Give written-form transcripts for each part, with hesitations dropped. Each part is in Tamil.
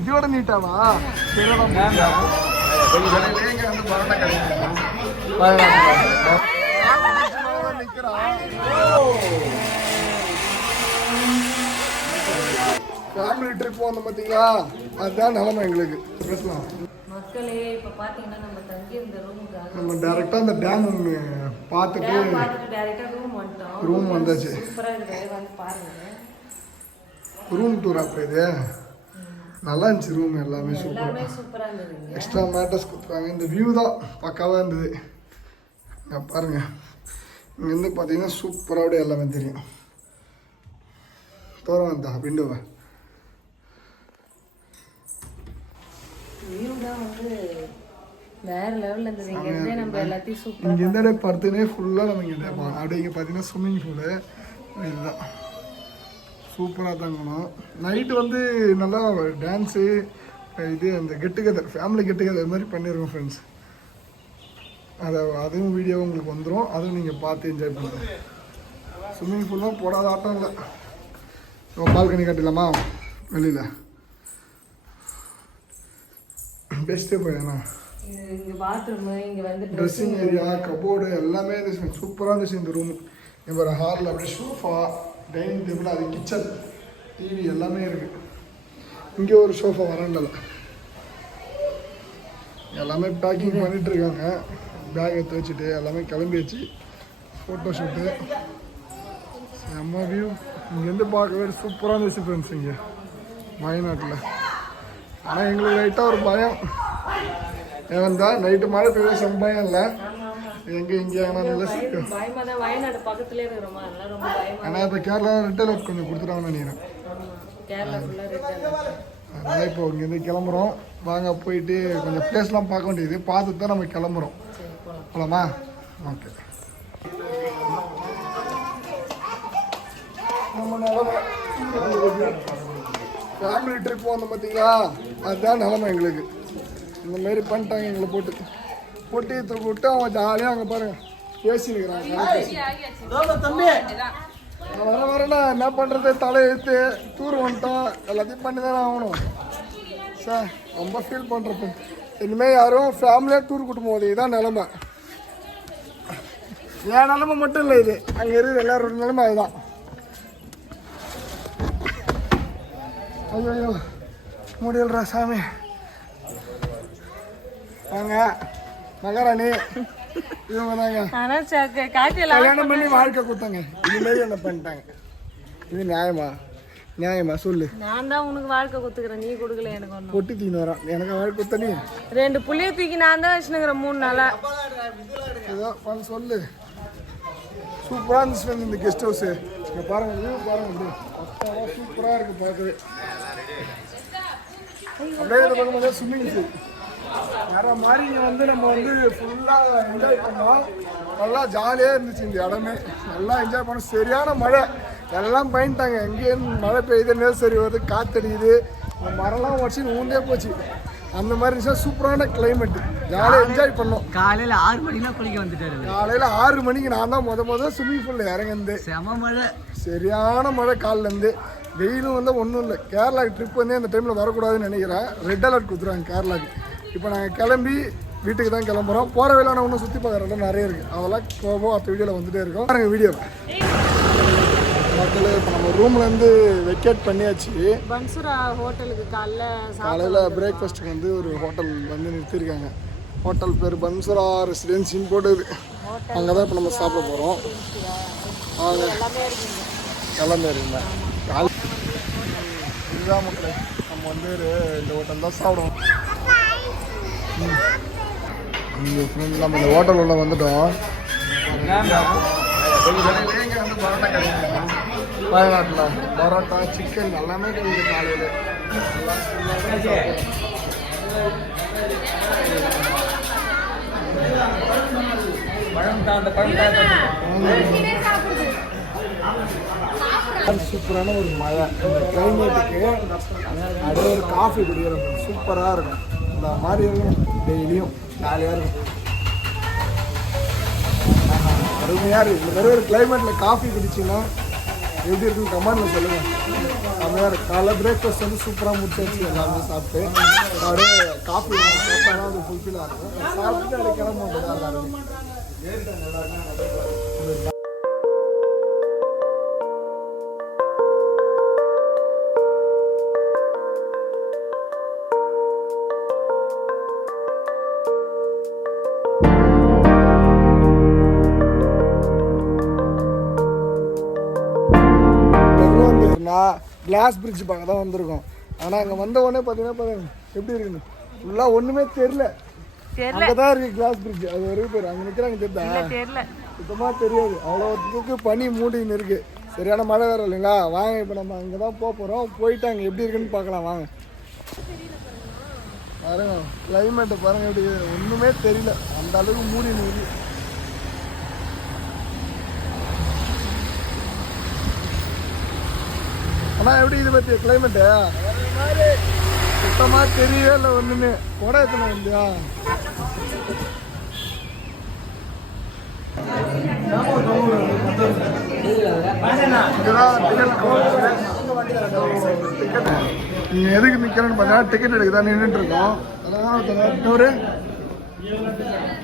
இதோட நீட்டாவா? ஃபேமிலி ட்ரிப் வந்தோம் பார்த்தீங்களா, அதுதான் நிலைமை எங்களுக்கு. பேசலாம் மக்களே. இப்போ பார்த்தீங்கன்னா நம்ம தங்கி இந்த ரூமுக்காக நம்ம டேரெக்டாக அந்த டேம் பார்த்துட்டு டேரெக்டாக ரூம் வந்துட்டோம். ரூம் வந்தாச்சு. சூப்பராக இருக்குது, வந்து பாருங்கள். ரூம் டூர் அப்போ இது நல்லா இருந்துச்சு. ரூம் எல்லாமே சூப்பராக இருந்தது. எக்ஸ்ட்ரா மேட்டர்ஸ் கொடுத்துருக்காங்க. இந்த வியூ தான் பக்காவாக இருந்தது. பாருங்கள், இங்கேருந்து பார்த்தீங்கன்னா சூப்பராக எல்லாமே தெரியும். தோறம் வந்தா விண்டோவை வியூ தான் வந்து வேற லெவலில் இருந்தது. இங்கேருந்தே நம்ம எல்லாத்தையும் சூப்பராக இங்கேருந்தே படுத்துனே ஃபுல்லாக நம்ம இங்கே அப்படியே இங்கே பார்த்தீங்கன்னா ஸ்விம்மிங் பூலு இதுதான் சூப்பராக தாங்கணும். நைட்டு வந்து நல்லா டான்ஸு இது அந்த get together family get together மாதிரி பண்ணியிருக்கோம் ஃப்ரெண்ட்ஸ். அதுவும் வீடியோ உங்களுக்கு வந்துடும், அதுவும் நீங்கள் பார்த்து என்ஜாய் பண்ணுங்கள். ஸ்விம்மிங் பூல்லாம் போடாத ஆட்டம் இல்லை. பால்கனி காட்டிடலாமா? வெளியில் பெஸ்ட்டே போயிடலாம். இங்கே பாத்ரூமு, இங்கே வந்து ட்ரெஸ்ஸிங் ஏரியா, கபோர்டு எல்லாமே இருந்துச்சு. சூப்பராக இருந்துச்சு இந்த ரூமு. இப்போ ஒரு ஹாலில் அப்படியே சோஃபா, டைனிங் டேபிள், அது கிச்சன், டிவி எல்லாமே இருக்குது. இங்கே ஒரு சோஃபா வரண்டல எல்லாமே பேக்கிங் பண்ணிகிட்ருக்காங்க. பேக் எடுத்து வச்சுட்டு எல்லாமே கிளம்பிடுச்சு. ஃபோட்டோ ஷூட்டு செம்ம வியூ. இங்கேருந்து பார்க்கவே சூப்பராக இருந்துச்சு ஃப்ரெண்ட்ஸ் இங்கே வயநாட்டில். ஆனால் எங்களுக்கு லைட்டாக ஒரு பயம். ஏன்னா நைட்டு மழை பெய்ய செம்ம பயம் இல்லை. எங்கே இங்கே ஆனால் நல்லா சிக்கும். வயநாடு பக்கத்துலேயே இருக்கிறோமா, அதெல்லாம் ரொம்ப பயம். ஆனால் இப்போ கேரளா ரெட் அலர்ட் கொஞ்சம் கொடுத்துட்டாங்கன்னு நினைக்கிறேன். கேரளா ஃபுல்லாக ரெட் அலர்ட். அதனால் இப்போ இங்கேருந்து கிளம்புறோம். வாங்க போயிட்டு கொஞ்சம் பிளேஸ்லாம் பார்க்க வேண்டியது, பார்த்துட்டு தான் நம்ம கிளம்புறோம். போகலாமா? ஓகே. நம்ம நிலமை ஃபேமிலி ட்ரிப் வந்தோம் பார்த்தீங்களா, அதுதான் நிலமை எங்களுக்கு. இந்த மாரி பண்ணிட்டாங்க எங்களை போட்டு தூக்கி விட்டு அவன் ஜாலியாக அங்கே பாருங்க பேசினுக்கிறாங்க. வரேன்னா என்ன பண்ணுறது, தலை எழுத்து டூர் வந்துட்டோம், எல்லாத்தையும் பண்ணி தானே ஆகணும் சார். ரொம்ப ஃபீல் பண்ணுறது. இனிமேல் யாரும் ஃபேமிலியாக டூர் கூட்டு போகுது, இதுதான் நிலமை. என் நிலமை மட்டும் இல்லை, இது அங்கே இருக்குது எல்லாரோட நிலமை அதுதான். ஐயோ முடியலரா சாமி. வாங்க மகாராணி, இவங்க தாங்க கல்யாணம் பண்ணி வாழ்க்கை கொடுத்தாங்க. இதுமாரி என்ன பண்ணிட்டாங்க. இது நியாயமா சொல்லு? நான் தான் உனக்கு வாழ்க்கை கொடுத்துக்கிறேன், நீ கொடுக்கல எனக்கு ஒன்றும். பொட்டி தூக்கி வரான் எனக்கு வாழ்க்கை கொடுத்த நீ. 2 புள்ளிய தூக்கி நான் தான் வச்சுனுக்கிறேன் 3 நாளா. ஏதோ பண்ண சொல்லு. சூப்பராக இருந்துச்சு இந்த கெஸ்ட் ஹவுஸு. இங்கே பாருங்கள், வியூ பாருங்கள், சூப்பராக இருக்குது பார்க்கவே. அப்படியே இந்த பக்கம் வந்து ஸ்விம்மிங் பூல் வேற மாதிரி இங்கே வந்து நம்ம வந்து ஃபுல்லாக என்ஜாய் பண்ணோம். நல்லா ஜாலியாக இருந்துச்சு இந்த இடமே. நல்லா என்ஜாய் பண்ணோம். சரியான மழை, எல்லாம் பயந்துட்டாங்க. எங்கேயும் மழை பெய்யுது, சரி வருது, காற்றடிக்குது, மரம்லாம் வச்சு ஊந்தே போச்சு. அந்த மாதிரி இருந்துச்சா சூப்பரான கிளைமேட், ஜாலியாக என்ஜாய் பண்ணோம். காலையில் 6 மணிக்கெலாம் குளிக்க வந்துட்டாரு. காலையில் 6 மணிக்கு நான் தான் முதல் ஸ்விம்மிங் பூலில் இறங்குந்து. செம மழை, சரியான மழை காலிலேருந்து. வெயிலும் வந்து ஒன்றும் இல்லை. கேரளாவுக்கு ட்ரிப் வந்து அந்த டைமில் வரக்கூடாதுன்னு நினைக்கிறேன். ரெட் அலர்ட் கொடுத்துருவாங்க கேரளாவுக்கு. இப்போ நாங்கள் கிளம்பி வீட்டுக்கு தான் கிளம்புறோம். போகிற வேலை நான் இன்னும் சுற்றி பார்க்குற இடம் நிறைய இருக்குது, அதெல்லாம் போவோம். அடுத்த வீடியோவில் வந்துகிட்டே இருக்கோம். பாருங்கள் வீடியோ மக்கள். இப்போ நம்ம ரூம்லேருந்து வெக்கேட் பண்ணியாச்சு. பன்சுரா ஹோட்டலுக்கு காலையில் பிரேக்ஃபாஸ்ட்டுக்கு வந்து ஒரு ஹோட்டல் வந்து நிறுத்தியிருக்காங்க. ஹோட்டல் பேர் பன்சுரா ரெசிடென்சின்னு போட்டுது. அங்கே தான் இப்போ நம்ம சாப்பிட போகிறோம். வாங்க எல்லாமே இருக்குங்க. இதுதான் மக்களே, நம்ம வந்து இந்த ஹோட்டல் தான் சாப்பிடுவோம். நம்ம இந்த ஹோட்டல் உள்ள வந்துட்டோம். வயநாட்டில் பரோட்டா, சிக்கன் எல்லாமே கிடைக்குது காலையில். சூப்பரான ஒரு மழை. இந்த கிளைமேட்டுக்கு அப்படியே ஒரு காஃபி குடிக்கிறோம், சூப்பராக இருக்கும். இந்த மாதிரி இருக்கும், டெய்லியும் ஜாலியாக இருக்கும், அருமையாக இருக்குது. இந்த மாதிரி ஒரு கிளைமேட்டில் காஃபி குடிச்சிங்கன்னா எப்படி இருக்குன்னு கமெண்ட்ல சொல்லுங்க. செம்மையாக இருக்கு. காலைல பிரேக்ஃபாஸ்ட் வந்து சூப்பராக முடிச்சாச்சு, எல்லாமே சாப்பிட்டு அப்படியே காஃபி சாப்பிட்டாலும் அது ஃபுல்ஃபில்லாக இருக்கும். சாப்பிட்டு அப்படியே கிளம்ப எல்லாரும். கிளாஸ் பிரிட்ஜ் பார்க்க தான் வந்திருக்கோம். ஆனால் அங்கே வந்த உடனே பார்த்தீங்கன்னா பாருங்க எப்படி இருக்குன்னு ஃபுல்லாக ஒன்றுமே தெரியல. அங்கே தான் இருக்குது கிளாஸ் பிரிட்ஜ். அது வரைக்கும் பேர் அங்கே நிற்கிறாங்க தெரியல, சுத்தமாக தெரியாது. அவ்வளோத்துக்கு பனி மூடின்னு இருக்குது. சரியான மழை வேறு இல்லைங்களா? வாங்க இப்போ நம்ம அங்கே தான் போகிறோம். போயிட்டு அங்கே எப்படி இருக்குன்னு பார்க்கலாம் வாங்க. பாருங்க கிளைமேட்டை பாருங்க எப்படி ஒன்றுமே தெரியல, அந்த அளவுக்கு மூடின்னு இருக்குது. ஆனால் எப்படி இது பற்றி கிளைமேட்டு சுத்தமாக தெரியவே இல்லை ஒன்றுமே. கொடை எத்தனை இல்லையா? நீங்கள் எதுக்கு நிற்கிறேன்னு பார்த்தீங்கன்னா டிக்கெட் எடுக்க தான் நின்றுட்டு இருக்கோம். அதெல்லாம் இன்னொரு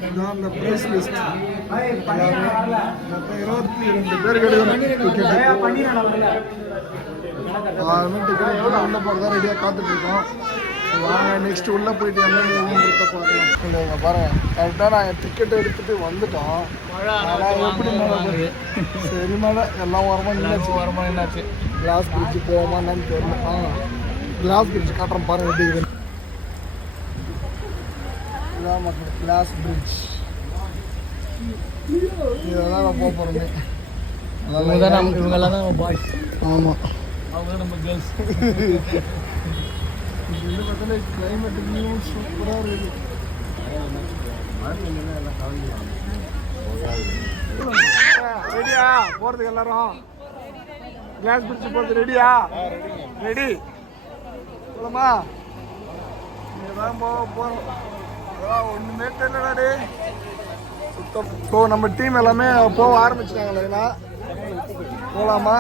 இதுதான் இந்த ப்ரைஸ் லிஸ்ட். மொத்தம் 22 பேருக்கு எடுக்கணும் டிக்கெட். டிக்கெட் போட்டு உள்ளே போகிறதா ரெடியாக காத்துட்ருக்கோம். வாங்க நெக்ஸ்ட் உள்ளே போயிட்டு என்னன்றத பார்க்கலாம். இல்லைங்க பாருங்கள் கரெக்டாக நாங்கள் டிக்கெட் எடுத்துகிட்டு வந்துட்டோம். ஆனால் எப்படி மழை? சரி மழை எல்லாம் வரமா என்னாச்சு கிளாஸ் பிரிட்ஜ் போவோமா என்னன்னு தெரியல. கிளாஸ் பிரிட்ஜ் காட்டுறோம் பாருங்கள் எப்படி இருக்குது. இதான் மக்கள் கிளாஸ் பிரிட்ஜ். இதெல்லாம் நான் போக போகிறோமே. இவங்கெல்லாம் தான் பாய்ஸ். ஆமாம், அவங்க நம்ம கேர்ள்ஸ். இது பார்த்தா கிளைமேட் சூப்பராக இருக்குது. ரெடியா போகிறதுக்கு எல்லாரும்? கிளாஸ் பிரிட்ஜ் போகிறது ரெடியா? ரெடி போகலாமா? இங்கே தான் போகிறோம். ஒன்றுமே தெரியலடா சுத்தம். ஸோ நம்ம டீம் எல்லாமே போக ஆரம்பிச்சிட்டாங்களேண்ணா, போகலாமா?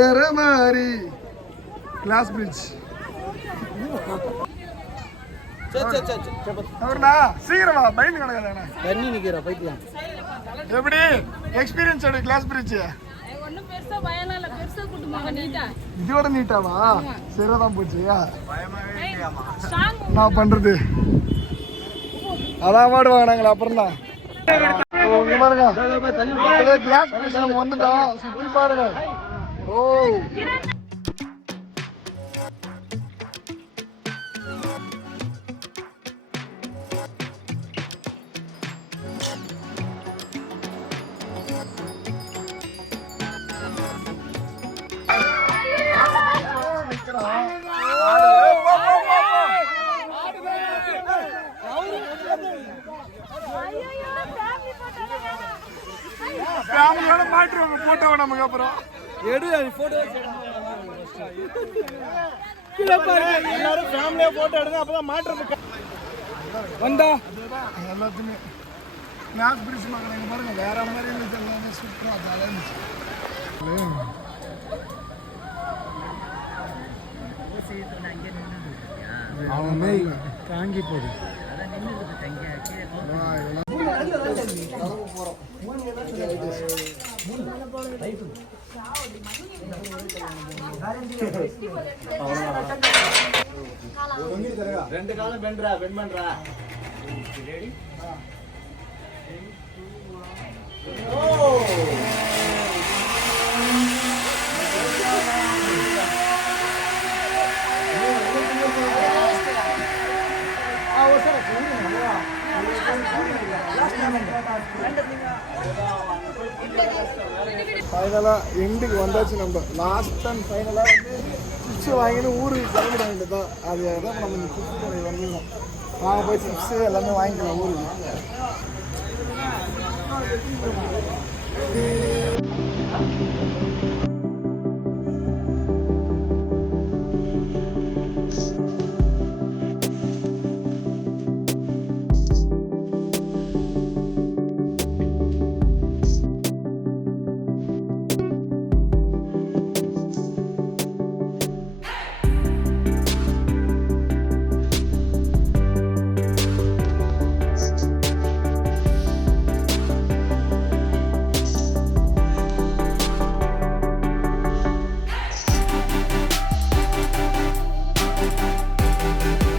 வேற மாதிரி கிளாஸ் பிரிட்ஜ். சீக்கிரமா பயந்து கிடக்காதாண்ணா. தண்ணி நிற்கிற பைத்தியம். எப்படி எக்ஸ்பீரியன்ஸ் எடு கிளாஸ் பிரிட்ஜ்? இதோட நீட்டாவா? சரிதான் போச்சு. நான் பண்றது அதான் அவார்டு வாங்கினாங்களா அப்புறம் தான் பாருங்க கிளாஸ் பிரிட்ஜ் நம்ம வந்துட்டோம். சுற்றி பாருங்க. ஓ ஃபேமிலியோட மாட்டுருவாங்க போட்டோவை நமக்கு. அப்புறம் எடு போட்டோ எல்லாரும் ஃபேமிலியா போட்டோ எடுங்க, அப்பதான் மாட்டுறதுக்கு வந்தா எல்லாத்துமே கிளாஸ் பிரிட்ஜ் மக்கள் பாருங்க வேற மாதிரி இருந்துச்சு. எல்லாமே சூப்பரா ஜாலியா இருந்துச்சு. அவனே தாங்கி போகுது. ரெண்டு காலம் பெண்ட்ரா பெண் பண்றா. ஃபைனலாக எண்டுக்கு வந்தாச்சு. நம்ம லாஸ்ட் அண்ட் ஃபைனலாக வந்து சிப்ஸு வாங்கிட்டு ஊருக்கு கிளம்பிட வேண்டியது தான். அது தான் நம்ம இந்த சிப்ஸ் கடை வந்துடணும். வாங்க போய் சிப்ஸு எல்லாமே வாங்கிக்கலாம் ஊருக்கு.